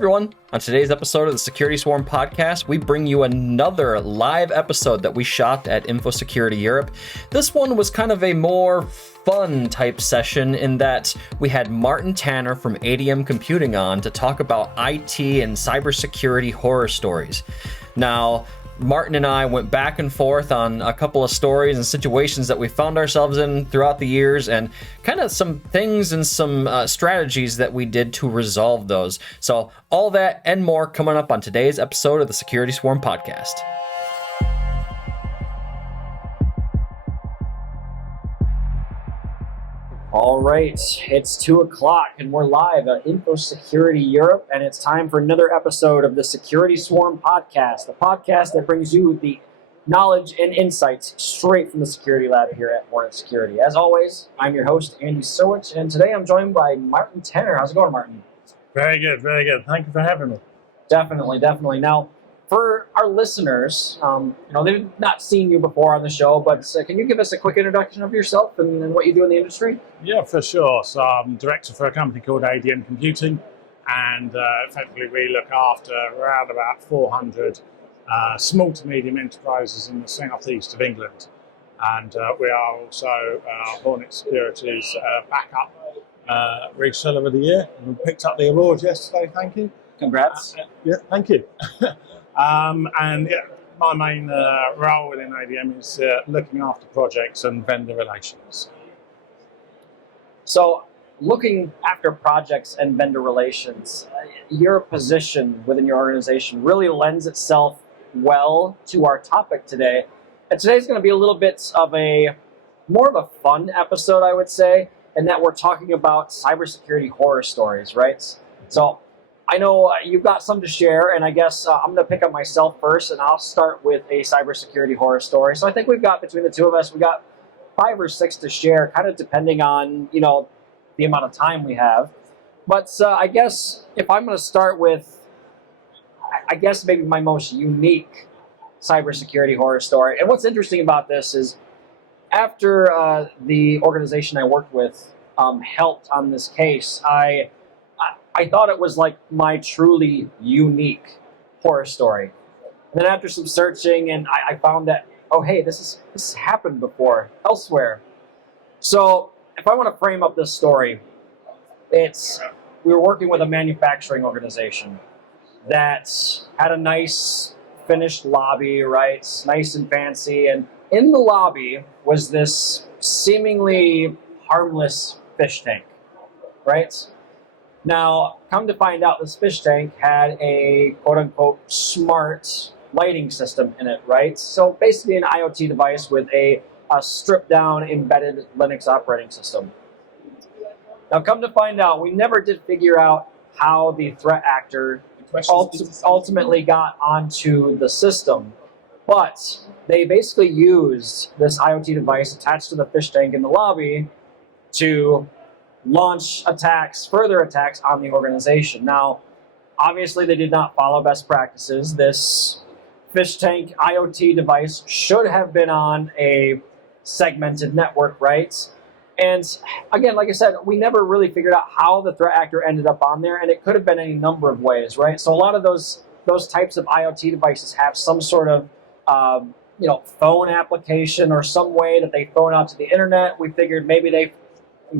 everyone. On today's episode of the Security Swarm podcast, we bring you another live episode that we shot at Infosecurity Europe. This one was kind of a more fun type session in that we had Martin Tanner from ADM Computing on to talk about IT and cybersecurity horror stories. Now, Martin and I went back and forth on a couple of stories and situations that we found ourselves in throughout the years and kind of some things and some strategies that we did to resolve those. So all that and more coming up on today's episode of the Security Swarm podcast. All right, it's 2 o'clock and we're live at Infosecurity Europe, and it's time for another episode of the Security Swarm podcast, the podcast that brings you the knowledge and insights straight from the security lab here at Morning Security. As always, I'm your host, Andy Sowich, and today I'm joined by Martin Tanner. How's it going, Martin? Very good, very good. Thank you for having me. Definitely. Now, for our listeners, they've not seen you before on the show, but can you give us a quick introduction of yourself and what you do in the industry? Yeah, for sure. So I'm director for a company called ADM Computing, and effectively we look after around about 400 small to medium enterprises in the southeast of England. And we are also Hornet Security's backup reseller of the year. We picked up the award yesterday, thank you. Congrats. Yeah, thank you. My main role within ADM is looking after projects and vendor relations. So, looking after projects and vendor relations, your position within your organization really lends itself well to our topic today. And today's going to be a little bit of more of a fun episode, I would say, in that we're talking about cybersecurity horror stories, right? So, I know you've got some to share, and I guess I'm going to pick up myself first, and I'll start with a cybersecurity horror story. So I think we've got, between the two of us, we've got 5 or 6 to share, kind of depending on, the amount of time we have. But I guess if I'm going to start with, maybe my most unique cybersecurity horror story. And what's interesting about this is after the organization I worked with helped on this case, I thought it was like my truly unique horror story. And then after some searching, and I found that, oh hey, this happened before elsewhere. So if I want to frame up this story, we were working with a manufacturing organization that had a nice finished lobby, right? Nice and fancy. And in the lobby was this seemingly harmless fish tank, right? Now, come to find out, this fish tank had a quote-unquote smart lighting system in it, right? So basically an IoT device with a stripped-down embedded Linux operating system. Now, come to find out, we never did figure out how the threat actor ultimately got onto the system. But they basically used this IoT device attached to the fish tank in the lobby to launch further attacks on the organization. Now, obviously they did not follow best practices. This fish tank IoT device should have been on a segmented network, right? And again, like I said, we never really figured out how the threat actor ended up on there, and it could have been any number of ways, right? So a lot of those types of IoT devices have some sort of phone application or some way that they phone out to the internet. We figured maybe they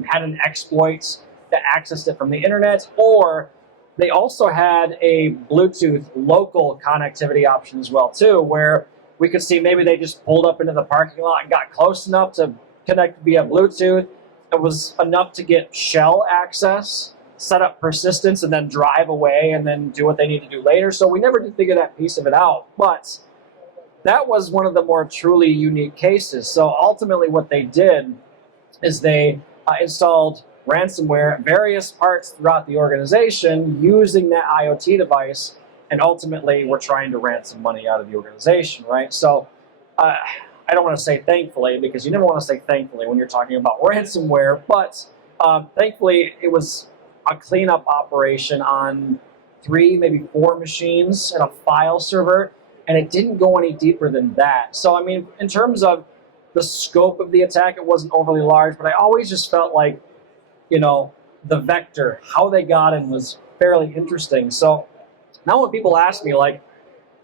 had an exploit that accessed it from the internet, or they also had a Bluetooth local connectivity option as well too, where we could see maybe they just pulled up into the parking lot and got close enough to connect via Bluetooth. It was enough to get shell access, set up persistence, and then drive away and then do what they need to do later. So we never did figure that piece of it out, but that was one of the more truly unique cases. So ultimately what they did is they installed ransomware at various parts throughout the organization using that IoT device, and ultimately we're trying to ransom money out of the organization, right? So I don't want to say thankfully, because you never want to say thankfully when you're talking about ransomware, but thankfully it was a cleanup operation on 3, maybe 4 machines and a file server, and it didn't go any deeper than that. So I mean, in terms of the scope of the attack, it wasn't overly large, but I always just felt like, the vector, how they got in was fairly interesting. So now when people ask me, like,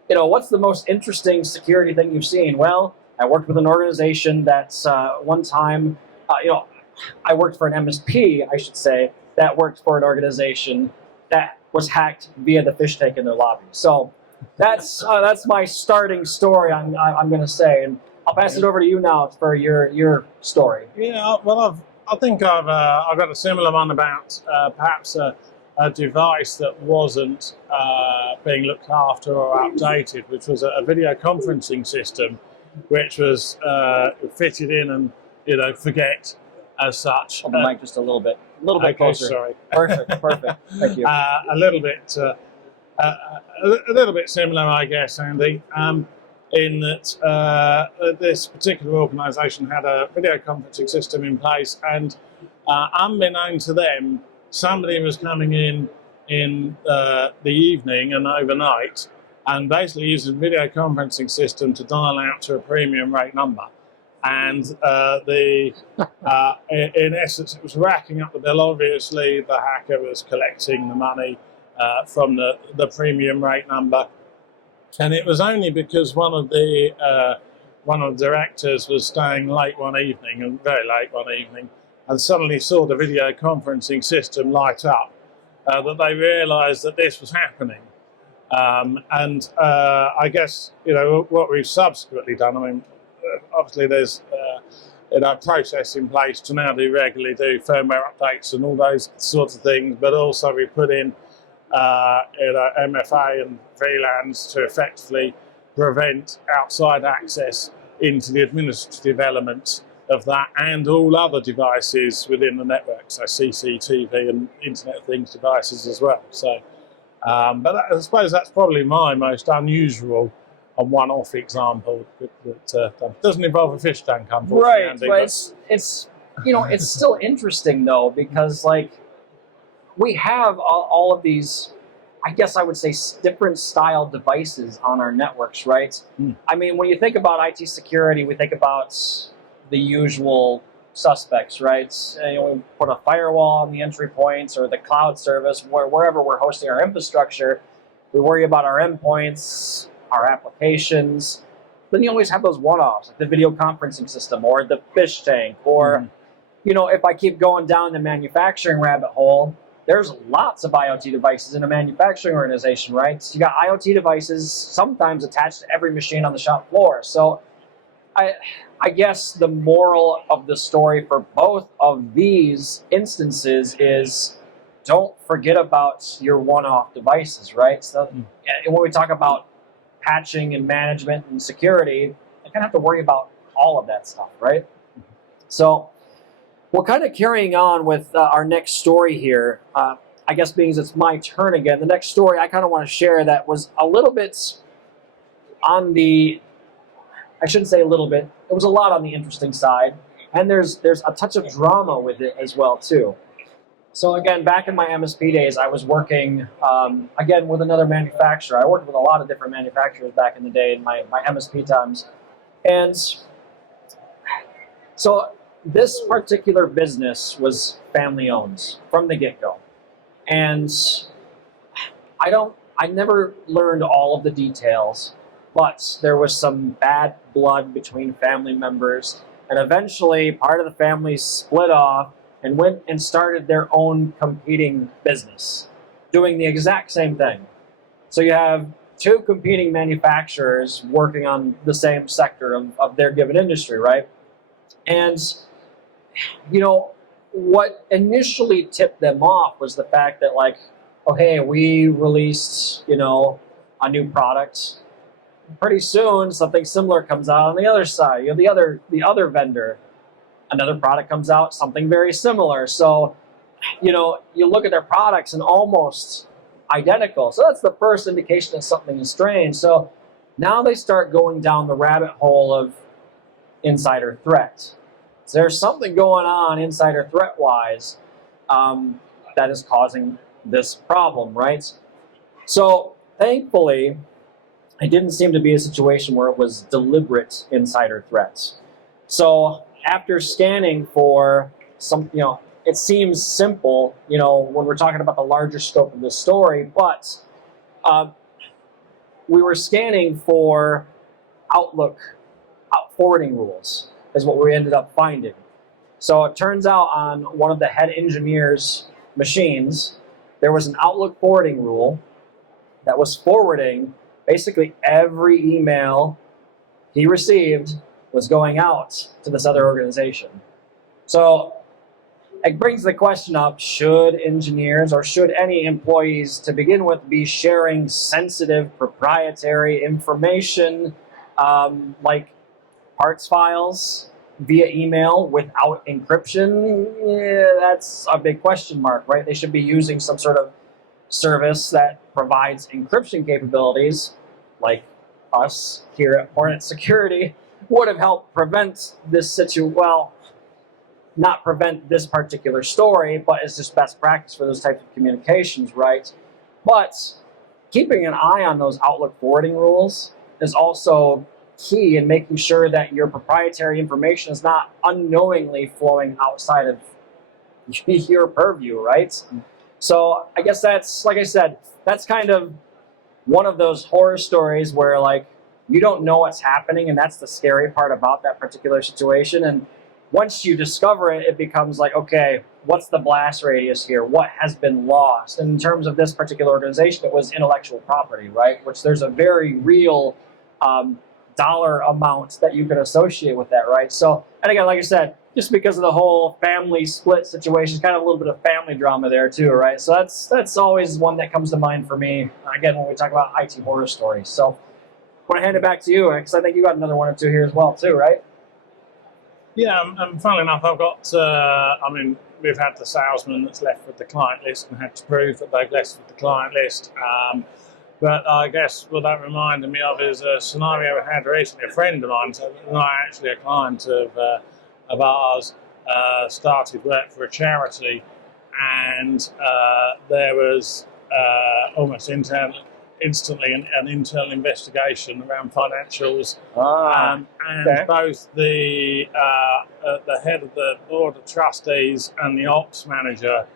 what's the most interesting security thing you've seen? Well, I worked with an organization that's one time, I worked for an MSP, I should say, that worked for an organization that was hacked via the fish tank in their lobby. So that's my starting story, I'm going to say. And I'll pass it over to you now for your story. Yeah, well, I think I've got a similar one about perhaps a device that wasn't being looked after or updated, which was a video conferencing system, which was fitted in and forget as such. Hold the mic just a little bit closer. Sorry. Perfect. Thank you. A little bit similar, I guess, Andy. In that this particular organisation had a video conferencing system in place, and unbeknown to them, somebody was coming in the evening and overnight, and basically using the video conferencing system to dial out to a premium rate number. And in essence, it was racking up the bill. Obviously, the hacker was collecting the money from the premium rate number. And it was only because one of the directors was staying late one evening, and very late one evening, and suddenly saw the video conferencing system light up, that they realised that this was happening. And I guess what we've subsequently done. I mean, obviously there's a process in place to now regularly do firmware updates and all those sorts of things, but also we put in MFA and VLANs to effectively prevent outside access into the administrative elements of that and all other devices within the network, so CCTV and Internet of Things devices as well. So, but I suppose that's probably my most unusual and one-off example that doesn't involve a fish tank, unfortunately. Right, Andy, but it's it's still interesting though, because we have all of these, I guess I would say, different style devices on our networks, right? I mean, when you think about IT security, we think about the usual suspects, right? We put a firewall on the entry points or the cloud service, wherever we're hosting our infrastructure. We worry about our endpoints, our applications. Then you always have those one-offs, like the video conferencing system or the fish tank, or, if I keep going down the manufacturing rabbit hole, there's lots of IoT devices in a manufacturing organization, right? So you got IoT devices sometimes attached to every machine on the shop floor. So I guess the moral of the story for both of these instances is don't forget about your one-off devices, right? So when we talk about patching and management and security, you kind of have to worry about all of that stuff, right? So we're kind of carrying on with our next story here. I guess being as it's my turn again, the next story I kind of want to share that was a little bit on the, I shouldn't say a little bit, it was a lot on the interesting side. And there's a touch of drama with it as well too. So again, back in my MSP days, I was working, again, with another manufacturer. I worked with a lot of different manufacturers back in the day in my MSP times. And so this particular business was family owned from the get-go. And I never learned all of the details, but there was some bad blood between family members. And eventually part of the family split off and went and started their own competing business, doing the exact same thing. So you have two competing manufacturers working on the same sector of their given industry, right? And what initially tipped them off was the fact that oh, hey, we released, a new product. Pretty soon, something similar comes out on the other side. The other vendor, another product comes out, something very similar. So, you look at their products and almost identical. So that's the first indication that something is strange. So now they start going down the rabbit hole of insider threat. So there's something going on insider threat-wise that is causing this problem, right? So thankfully, it didn't seem to be a situation where it was deliberate insider threats. So after scanning for some, it seems simple, when we're talking about the larger scope of this story, but we were scanning for Outlook forwarding rules is what we ended up finding. So it turns out on one of the head engineer's machines, there was an Outlook forwarding rule that was forwarding basically every email he received was going out to this other organization. So it brings the question up, should engineers or should any employees to begin with be sharing sensitive proprietary information like parts files via email without encryption? Yeah, that's a big question mark, right? They should be using some sort of service that provides encryption capabilities, like us here at Hornet Security would have helped prevent this situation. Well, not prevent this particular story, but it's just best practice for those types of communications, right? But keeping an eye on those Outlook forwarding rules is also key in making sure that your proprietary information is not unknowingly flowing outside of your purview, right? So I guess that's, like I said, that's kind of one of those horror stories where, like, you don't know what's happening, and that's the scary part about that particular situation. And once you discover it, it becomes like, okay, what's the blast radius here? What has been lost? And in terms of this particular organization, it was intellectual property, right? Which there's a very real dollar amount that you can associate with that, right? So, and again, like I said, just because of the whole family split situation, kind of a little bit of family drama there too, right? So that's always one that comes to mind for me, again, when we talk about IT horror stories. So I want to hand it back to you, because I think you got another one or two here as well too, right? Yeah, and funnily enough, I've got, we've had the salesman that's left with the client list and had to prove that they've left with the client list. But I guess what that reminded me of is a scenario I had recently. A friend of mine, so not actually a client of ours, started work for a charity, and there was almost instantly an internal investigation around financials, and okay. Both the head of the board of trustees and the ops manager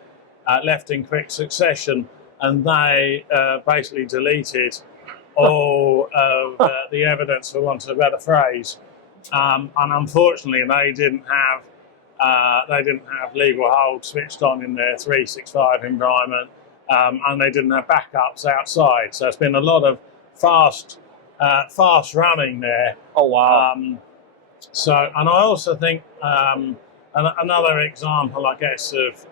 left in quick succession, and they basically deleted all of the evidence, for want of a better phrase. And unfortunately, they didn't have legal hold switched on in their 365 environment. And they didn't have backups outside, so it's been a lot of fast running there. Oh wow! And I also think another example, I guess, of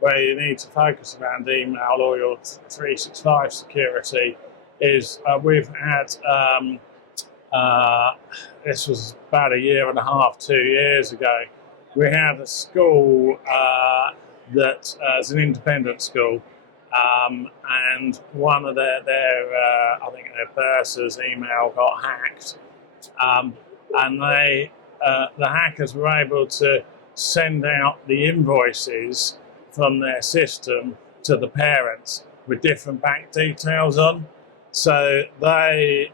where you need to focus around email or your 365 security is we've had this was about a year and a half, 2 years ago. We had a school that is an independent school. And one of their I think their bursar's email got hacked, and they the hackers were able to send out the invoices from their system to the parents with different bank details on. So they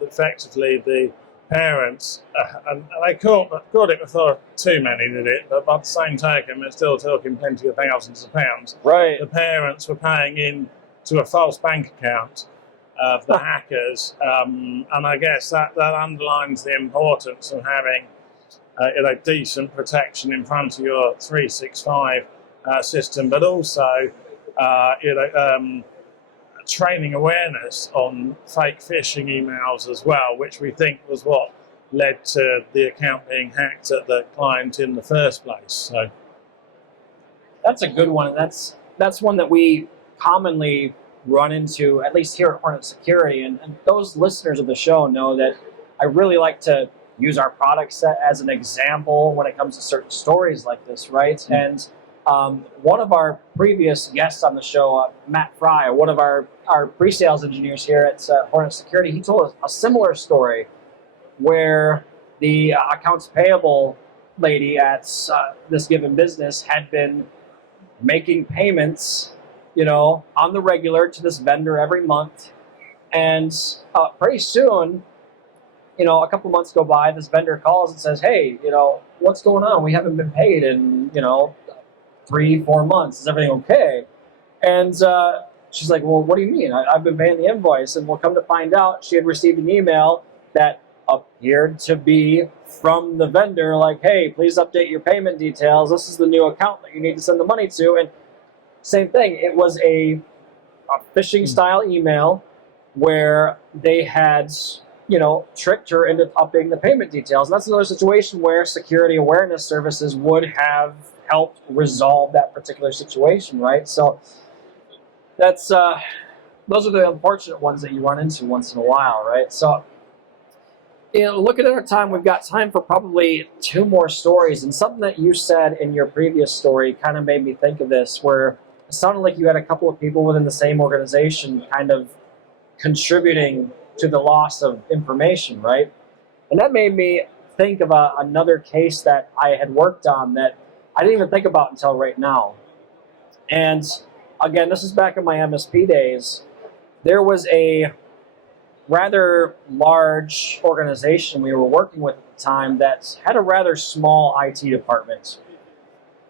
effectively the parents and they caught it before too many did it, but by the same token, we're still talking plenty of thousands of pounds. Right. The parents were paying in to a false bank account of the hackers, and I guess that underlines the importance of having decent protection in front of your 365 system, but also training awareness on fake phishing emails as well, which we think was what led to the account being hacked at the client in the first place. So that's a good one. That's one that we commonly run into, at least here at Hornet Security. And those listeners of the show know that I really like to use our product set as an example when it comes to certain stories like this, right? Mm-hmm. And one of our previous guests on the show, Matt Fry, one of our pre-sales engineers here at Hornet Security, he told us a similar story where the accounts payable lady at this given business had been making payments, on the regular to this vendor every month. And pretty soon, a couple months go by, this vendor calls and says, hey, what's going on? We haven't been paid in, 3-4 months. Is everything okay? And she's like, well, what do you mean? I've been paying the invoice. And we'll come to find out she had received an email that appeared to be from the vendor, like, hey, please update your payment details. This is the new account that you need to send the money to. And same thing, it was a phishing style email where they had, tricked her into updating the payment details. And that's another situation where security awareness services would have helped resolve that particular situation, right? So that's those are the unfortunate ones that you run into once in a while, right? So, looking at our time, we've got time for probably 2 more stories. And something that you said in your previous story kind of made me think of this, where it sounded like you had a couple of people within the same organization kind of contributing to the loss of information, right? And that made me think of another case that I had worked on that I didn't even think about until right now. And again, this is back in my MSP days. There was a rather large organization we were working with at the time that had a rather small IT department.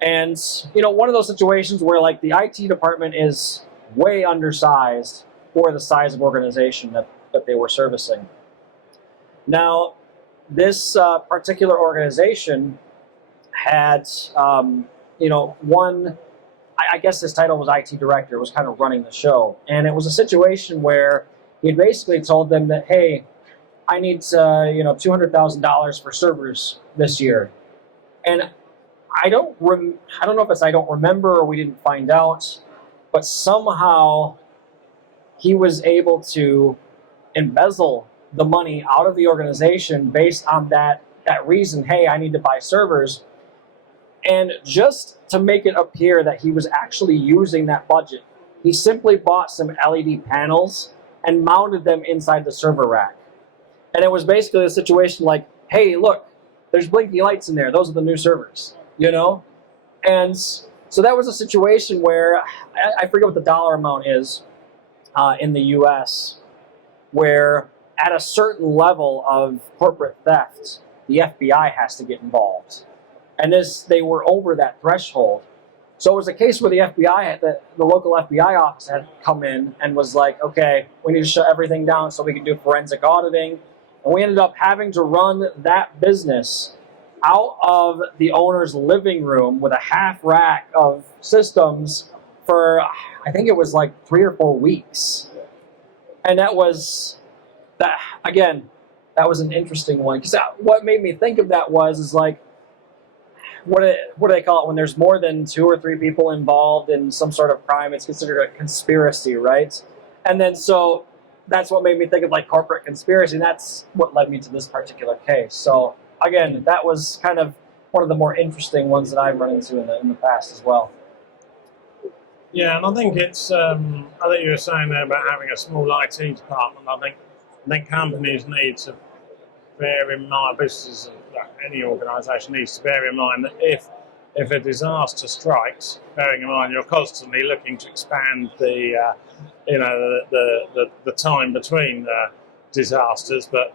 And, one of those situations where like the IT department is way undersized for the size of organization that they were servicing. Now, this particular organization had, one, I guess his title was IT director, was kind of running the show. And it was a situation where he basically told them that, hey, I need $200,000 for servers this year. And I don't know if it's I don't remember or we didn't find out, but somehow he was able to embezzle the money out of the organization based on that reason, hey, I need to buy servers. And just to make it appear that he was actually using that budget, he simply bought some LED panels and mounted them inside the server rack. And it was basically a situation like, hey, look, there's blinky lights in there. Those are the new servers, And so that was a situation where, I forget what the dollar amount is in the US, where at a certain level of corporate theft, the FBI has to get involved. And they were over that threshold. So it was a case where the FBI, the local FBI office had come in and was like, okay, we need to shut everything down so we can do forensic auditing. And we ended up having to run that business out of the owner's living room with a half rack of systems for, I think it was like 3 or 4 weeks. And that was an interesting one. Because what made me think of that is like, what do they call it when there's more than 2 or 3 people involved in some sort of crime? It's considered a conspiracy, right? And then so that's what made me think of like corporate conspiracy, and that's what led me to this particular case. So again, that was kind of one of the more interesting ones that I've run into in the past as well. Yeah, and I think it's I think you were saying there about having a small IT department. I think companies need to bear in mind, businesses, any organisation needs to bear in mind that if a disaster strikes, bearing in mind you're constantly looking to expand the time between disasters, but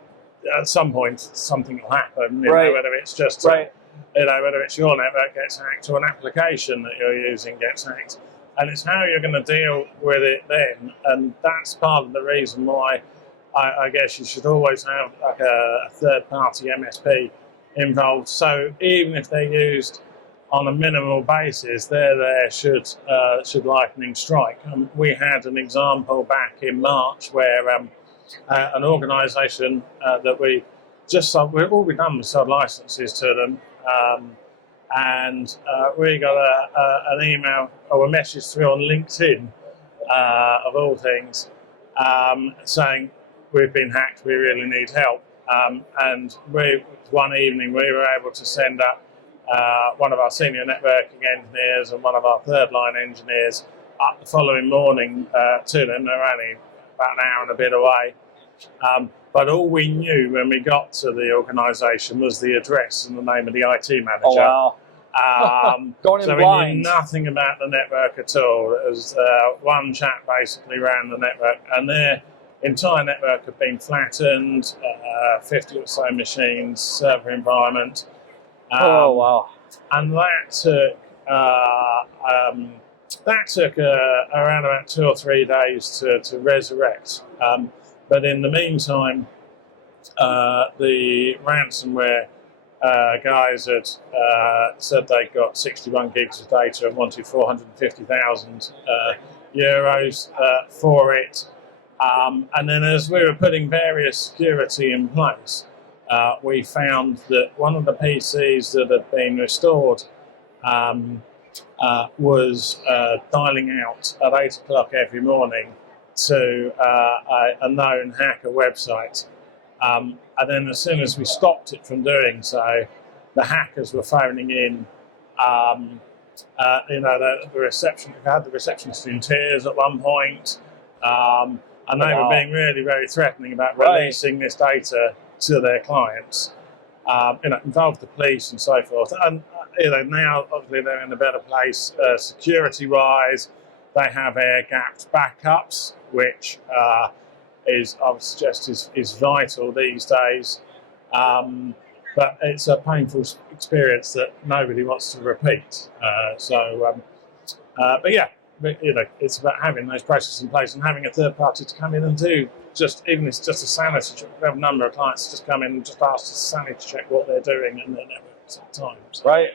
at some point something will happen. Right. Whether it's just right. Whether it's your network gets hacked or an application that you're using gets hacked, and it's how you're going to deal with it then, and that's part of the reason why I guess you should always have like a third-party MSP involved. So even if they're used on a minimal basis, they're there should lightning strike. We had an example back in March where an organisation that we just sold, all we've done was sold licenses to them, and we got an email or a message through on LinkedIn, of all things, saying, we've been hacked, we really need help. And one evening we were able to send up one of our senior networking engineers and one of our third line engineers up the following morning to them. They're only about an hour and a bit away. But all we knew when we got to the organisation was the address and the name of the IT manager. Oh, wow. Going in so blind. We knew nothing about the network at all. It was one chap basically ran the network, and their entire network had been flattened, 50 or so machines, server environment. Oh, wow. And that took that took around about 2 or 3 days to resurrect. But in the meantime, the ransomware guys had said they got 61 gigs of data and wanted 450,000 euros for it. And then as we were putting various security in place, we found that one of the PCs that had been restored was dialing out at 8 o'clock every morning to a known hacker website. And then as soon as we stopped it from doing so, the hackers were phoning in. The reception, we had the receptionist in tears at one point, and they were being really very threatening about releasing this data to their clients. Involved the police and so forth. And now obviously they're in a better place security-wise. They have air-gapped backups, which I would suggest is vital these days. But it's a painful experience that nobody wants to repeat. It's about having those processes in place and having a third party to come in and do even if it's just a sanity check. We have a number of clients just come in and just ask us to sanity check what they're doing in their networks at times. Right.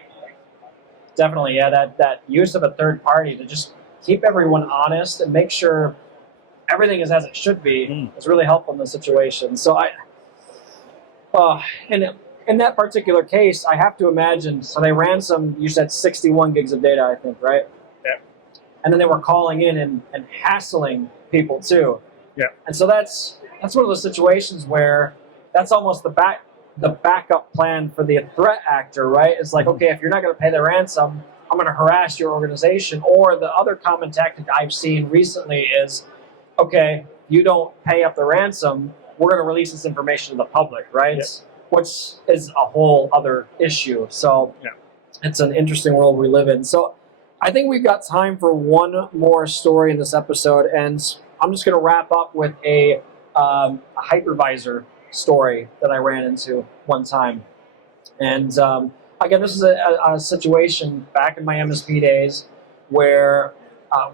Definitely, yeah. That use of a third party to just keep everyone honest and make sure everything is as it should be is really helpful in this situation. So in that particular case, I have to imagine, so they ransomed, you said 61 gigs of data, I think, right? Yeah. And then they were calling in and hassling people too. Yeah. And so that's one of those situations where that's almost the backup plan for the threat actor, right? It's like, okay, if you're not going to pay the ransom, I'm going to harass your organization. Or the other common tactic I've seen recently is, okay, you don't pay up the ransom, we're going to release this information to the public, right? Yeah. Which is a whole other issue. So it's an interesting world we live in. So I think we've got time for one more story in this episode, and I'm just going to wrap up with a hypervisor story that I ran into one time. And again, this is a situation back in my MSP days where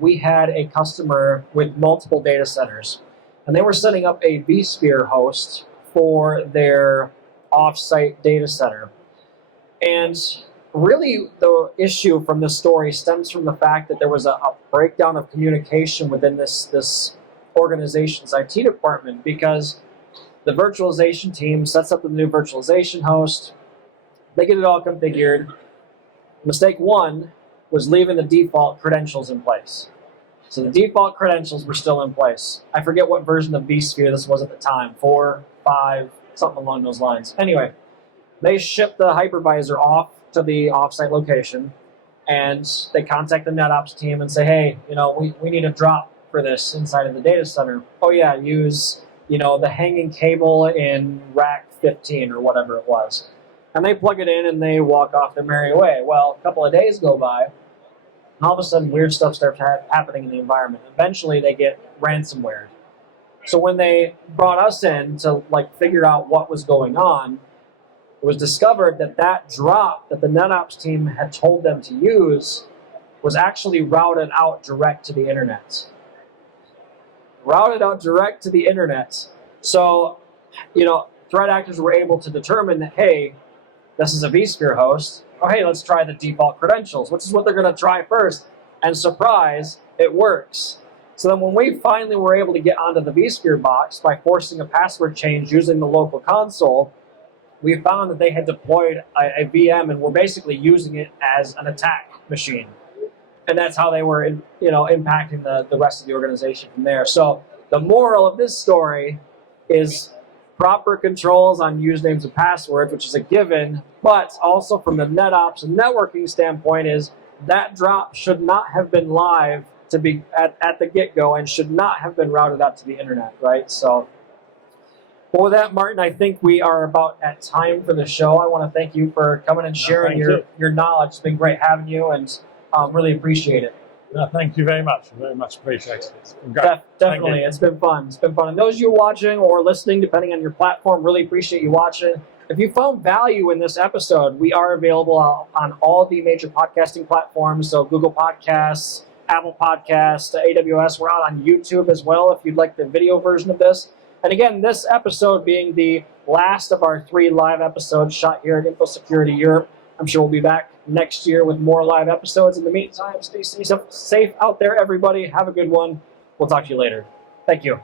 we had a customer with multiple data centers, and they were setting up a vSphere host for their off-site data center. And really, the issue from this story stems from the fact that there was a breakdown of communication within this organization's IT department, because the virtualization team sets up the new virtualization host, they get it all configured. Mistake one was leaving the default credentials in place. So the default credentials were still in place. I forget what version of vSphere this was at the time, 4, 5, something along those lines. Anyway, they shipped the hypervisor off to the offsite location, and they contact the NetOps team and say, hey, we need a drop for this inside of the data center. Oh yeah, use the hanging cable in rack 15 or whatever it was. And they plug it in and they walk off their merry way. Well, a couple of days go by, and all of a sudden weird stuff starts happening in the environment. Eventually they get ransomware. So when they brought us in to figure out what was going on, it was discovered that drop that the NetOps team had told them to use was actually routed out direct to the internet. So, threat actors were able to determine that, hey, this is a vSphere host. Oh, hey, let's try the default credentials, which is what they're going to try first. And surprise, it works. So then when we finally were able to get onto the vSphere box by forcing a password change using the local console, we found that they had deployed a VM and were basically using it as an attack machine. And that's how they were, impacting the rest of the organization from there. So the moral of this story is proper controls on usernames and passwords, which is a given, but also from the NetOps and networking standpoint is that drop should not have been live to be at the get-go and should not have been routed out to the internet, right? So well, with that, Martin, I think we are about at time for the show. I want to thank you for coming and sharing your knowledge. It's been great having you, and really appreciate it. No, thank you very much. Very much appreciated. It's been great. Definitely. It's been fun. And those of you watching or listening, depending on your platform, really appreciate you watching. If you found value in this episode, we are available on all the major podcasting platforms, so Google Podcasts, Apple Podcasts, AWS. We're out on YouTube as well if you'd like the video version of this. And again, this episode being the last of our 3 live episodes shot here at Infosecurity Europe. I'm sure we'll be back next year with more live episodes. In the meantime, stay safe out there, everybody. Have a good one. We'll talk to you later. Thank you.